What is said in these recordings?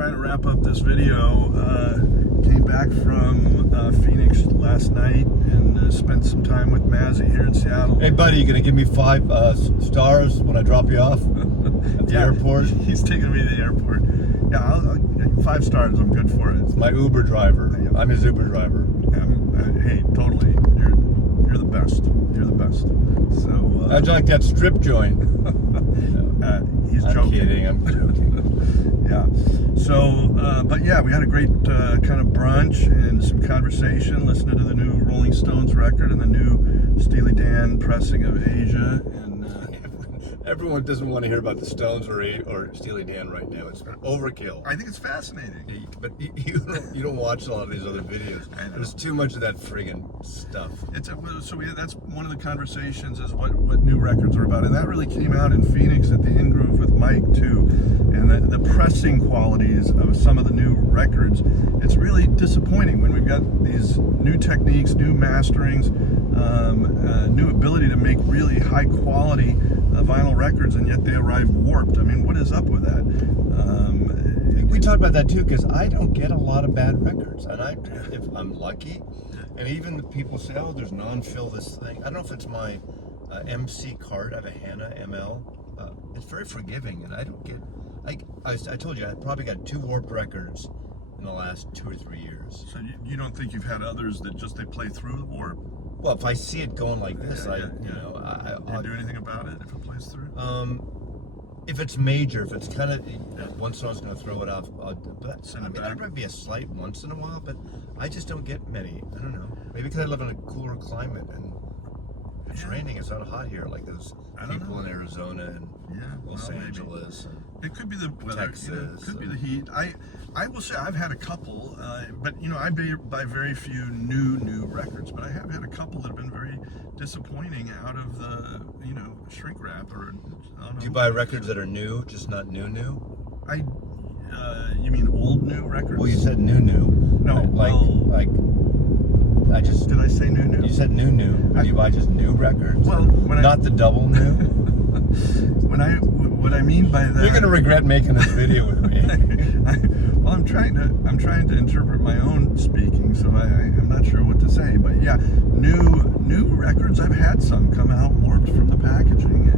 trying to wrap up this video. Came back from Phoenix last night and spent some time with Mazzy here in Seattle. Hey buddy, you gonna give me 5 stars when I drop you off at the airport? He's taking me to the airport. Yeah, I'll 5 stars. I'm good for it. It's my Uber driver. I'm his Uber driver. Hey, totally. You're the best. You're the best. So how'd you like that strip joint? He's I'm joking. kidding. I'm joking. Yeah. So, but yeah, we had a great kind of brunch and some conversation, listening to the new Rolling Stones record and the new Steely Dan pressing of Asia. And everyone doesn't want to hear about the Stones or Steely Dan right now. It's overkill. I think it's fascinating. But you don't watch a lot of these other videos. There's too much of that friggin' stuff. That's one of the conversations is what new records are about, and that really came out in Phoenix at the In Groove with Mike too. And the pressing qualities of some of the new records, it's really disappointing when we've got these new techniques, new masterings, new ability to make really high quality vinyl records, and yet they arrive warped. I mean, what is up with that? We talked about that too, because I don't get a lot of bad records, and if I'm lucky, and even the people say, "Oh, there's non-fill this thing." I don't know if it's my MC card. I have a Hannah ML. It's very forgiving, and I don't get. I told you I probably got 2 warped records in the last 2 or 3 years. So you don't think you've had others that just they play through the warp? Well, if I see it going like this, Do you do anything about it if it plays through? If it's major, if it's kind of once in a while, I was going to throw it off. But there might be a slight once in a while, but I just don't get many. I don't know. Maybe because I live in a cooler climate and it's raining. It's not hot here like those people in Arizona and Los Angeles. And it could be the weather. Texas. It could be the heat. I will say I've had a couple, but I buy very few new records. But I have had a couple that have been very disappointing out of the shrink wrap or. Do you buy records that are new, just not new? You mean old new records? Well, you said new. No, I just. Did I say new? You said new. Do you buy just new records? Well, not the double new. What I mean by that, you're gonna regret making this video with me. I'm trying to interpret my own speaking, so I'm not sure what to say. But yeah, new records. I've had some come out warped from the packaging,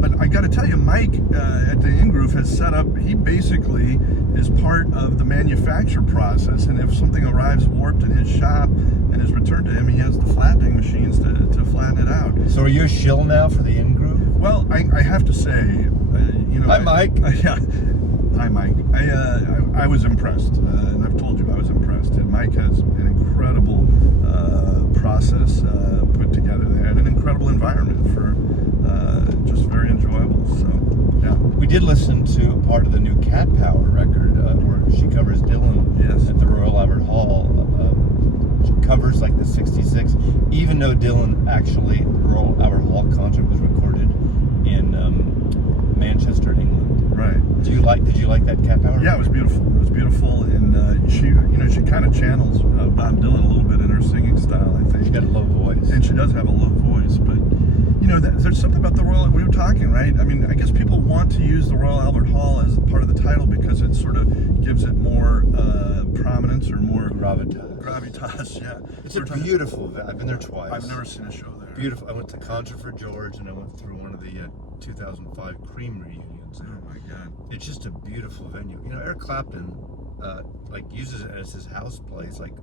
but I got to tell you, Mike at the In Groove has set up. He basically is part of the manufacture process, and if something arrives warped in his shop and is returned to him, he has the flattening machines to flatten it out. So are you a shill now for the In Groove? Well, I have to say, Hi, Mike. Yeah. Hi, Mike. I was impressed, and I've told you I was impressed. And Mike has an incredible process put together there, and an incredible environment for just very enjoyable. So, yeah. We did listen to part of the new Cat Power record where she covers Dylan at the Royal Albert Hall. She covers like the '66, even though Dylan actually, the Royal Albert Hall concert was recorded in Manchester, England. Right. Did you like that Cat Power? Yeah, it was beautiful. It was beautiful, and she kind of channels Bob Dylan a little bit in her singing style. I think she got a low voice, and she does have a low voice. But there's something about the Royal. We were talking, right? I mean, I guess people want to use the Royal Albert Hall as part of the title because it sort of gives it more prominence or more gravitas. Yeah, it's beautiful. I've been there twice. I've never seen a show there. Beautiful. I went to Concert for George, and I went through one of the 2005 Cream reunions. Oh my God! It's just a beautiful venue. Eric Clapton uses it as his house place. Like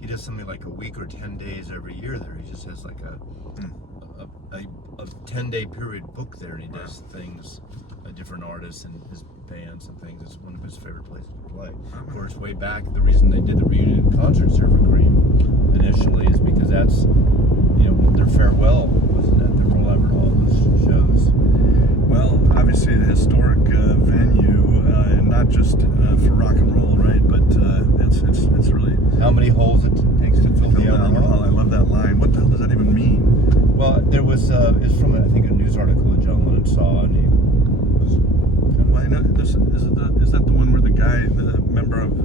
he does something like a week or 10 days every year there. He just has like a 10-day period book there, and he does things, different artists and his bands and things. It's one of his favorite places to play. Of course, way back, the reason they did the reunion concerts there for Cream initially is because that's their farewell was at the Royal Albert Hall. Those shows. Well, obviously a historic venue, and not just for rock and roll, right? But it's really. How many holes it takes to fill the Albert Hall? I love that line. What the hell does that even mean? Well, there was it's from I think a news article that John Lennon saw, and he was. Well, I know is that the one where the guy, the member of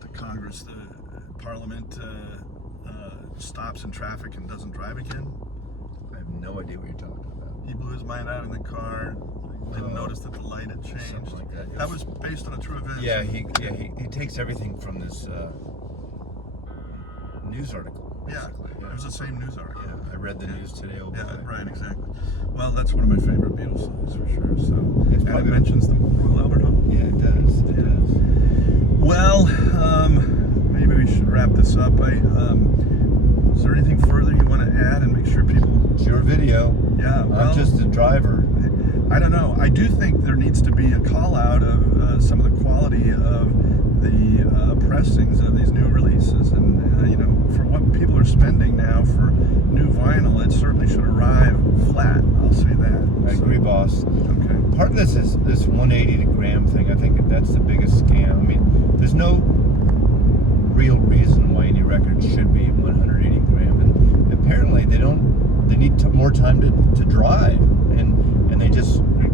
the Congress, the Parliament, stops in traffic and doesn't drive again? I have no idea what you're talking about. He blew his mind out in the car. Didn't noticed that the light had changed. Something like that. That was based on a true event. Yeah, he takes everything from this news article. Yeah, it was the same news article. Yeah, I read the news today. Yeah, right, exactly. Well, that's one of my favorite Beatles songs for sure. So, It's and it probably- mentions the Royal Albert Hall. Yeah, it does. It does. Well, maybe we should wrap this up. Is there anything further you want to add and make sure people? It's your video. Yeah, well, I'm just a driver. I don't know. I do think there needs to be a call out of some of the quality of the pressings of these new releases, and for what people are spending now for new vinyl, it certainly should arrive flat. I'll say that. I agree, boss. Okay. Part of this is this 180 to gram thing. I think that's the biggest scam. I mean, there's no real reason why any record should be 180 gram, and apparently they need more time to dry, and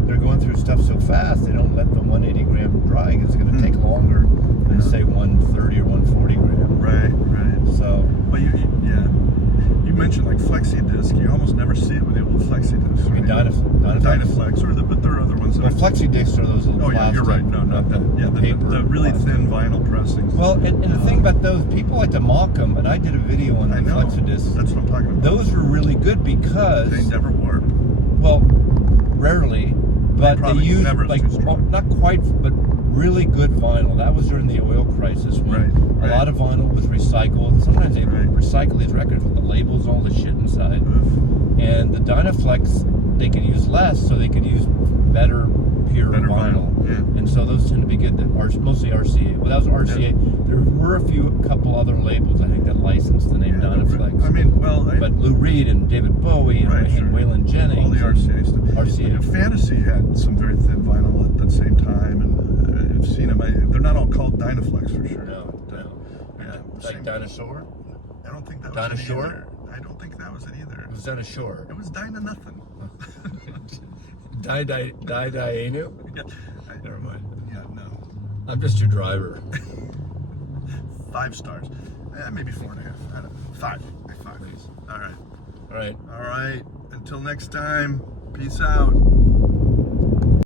they're going through stuff so fast they don't let the 180 gram dry because it's going to take longer than say 130 or 140 gram. Right. So, Well, you mentioned like flexi disc. You almost never see it with the old flexi discs. I mean, right? Dynaflex. But there are other ones. But flexi discs are those little Oh yeah, plastic. you're right. No, not that. Yeah, the really plastic. thin vinyl pressings. Well, and the thing about those, people like to mock them, and I did a video on the I know. flexi discs. That's what I'm talking about. Those were really good because They never warp. well, rarely, but they probably used never like too strong. not quite, but really good vinyl. That was during the oil crisis when Right. a lot of vinyl was recycled. Sometimes they Right. recycle these records with the labels, all the shit inside. Oof. And the Dynaflex, they can use less, so they can use better pure Better vinyl. yeah. And so those tend to be good. Mostly RCA. Well, that was RCA. There were a couple other labels I think that licensed the name Yeah, Dynaflex. I mean, well, But Lou Reed and David Bowie and, Right, sure. Waylon Jennings. all the RCA stuff. RCA. Fantasy had some very thin vinyl at that same time, and I've seen them. They're not all called Dynaflex for sure. No. Yeah, Like same. Dinosaur? I don't think that was Dinah it Shore? either. I don't think that was it either. It was Dinosaur. It was Dinah nothing. Dianu? Yeah, Never mind. yeah, no. I'm just your driver. 5 stars. Maybe 4.5. I don't know. 5. 5. Please. All right. All right. All right. Until next time. Peace out.